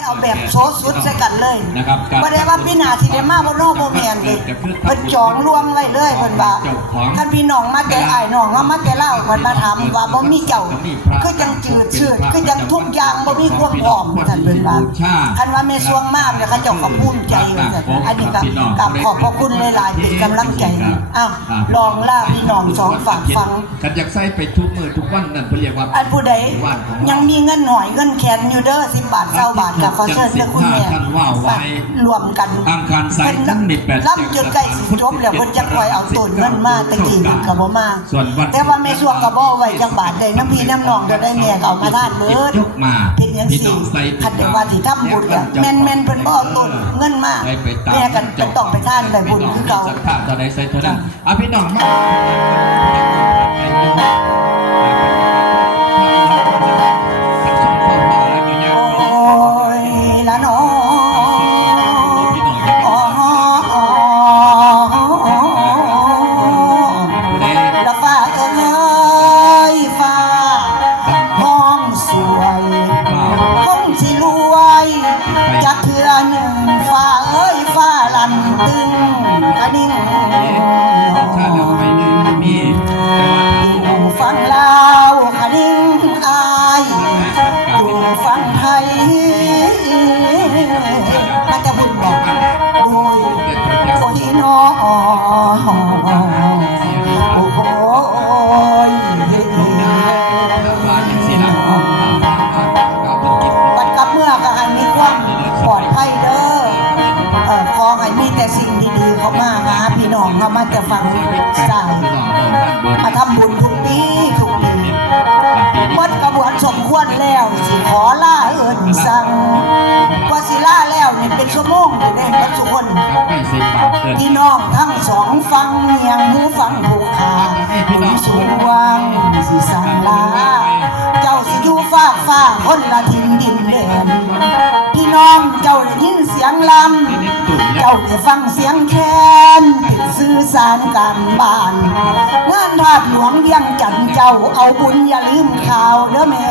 เอาแบบโซสุดใส่กันเลยนะครับบ่ได้ว่าพี่นาสิได้มาบ่นอกบ่แม่นเลยเพิ่นจองล่วงไว้เลยเพิ่นว่าคันพี่น้องมาแต่อ้ายน้องเฮามาแต่ลาวเพิ่นมาถามว่าบ่มีเจ้าคือจังจืดชืดคือจังทุกอย่างบ่มีความพร้อมท่านเพิ่นว่าคันว่าแม่สวงมากเนี่ยเขาเจ้าก็ภูมิใจว่าซั่นอันนี้ ก็กราบขอบพระคุณหลายๆเป็นกำลังใจอ้าวลองล่าพี่น้องสองฝากฟังกันอยากใส่ไปทุกมื้อทุกวันนั่นเพิ่นเรียกว่าอันผู้ใดวันของยังมีเงินหน่อยเงินแขนอยู่เด้อ10บาท20บาทก็ขอเชิญเด้อคุณแม่ท่านว่าไว้รวมกันอังคารใส่ทั้งนิดแปดล่ำจนใกล้สิจบแล้วเพิ่นจะคอยเอาต้นเงินมาตะกี้เพิ่นก็บ่มาส่วนวันแต่ว่าแม่ช่วงก็บ่ไว้จังบาทได้น้ำพี่น้ำน้องจะได้แม่ก็เอามาทานเบิดยกมาเป็นจังพี่น้ซี่องใส่คันได้ว่าสิทำบุญก็แม่นๆเพิ่นบ่เอาต้นเงินมาได้ไปตามแม่กันจะต้องไปท่านได้บุญคือเก่าจากท่าจะได้ใส่เท่านั้นอะพี่น้องมา ลันตึงกระดิ่งถ้าเราไปหนึ่ แต่สิ่งดีๆเขามาหาพี่น้องเขามาจะฟังสายมาทำบุญทุกปีทุกปีหมดกระบวนสมควรแล้วสิขอลาเอิญสั่งว่าสิลาแล้วนี่เป็นชั่วโมงอยู่ได้กับทุกคนพี่น้องทั้งสองฟังเยังหูฟังผูกขาผู้สูงวังสิสั่งลาเจ้าสิอยู่ฟ้าฟ้าคนละทินดินเด่นพี่น้องเจ้าได้ยินเสียงลำ ได้ฟังเสียงแคนเป็นสื่อสารการบ้านงานทาดหลวงเวียงจันทน์เจ้าเอาบุญอย่าลืมข่าวเด้อแม่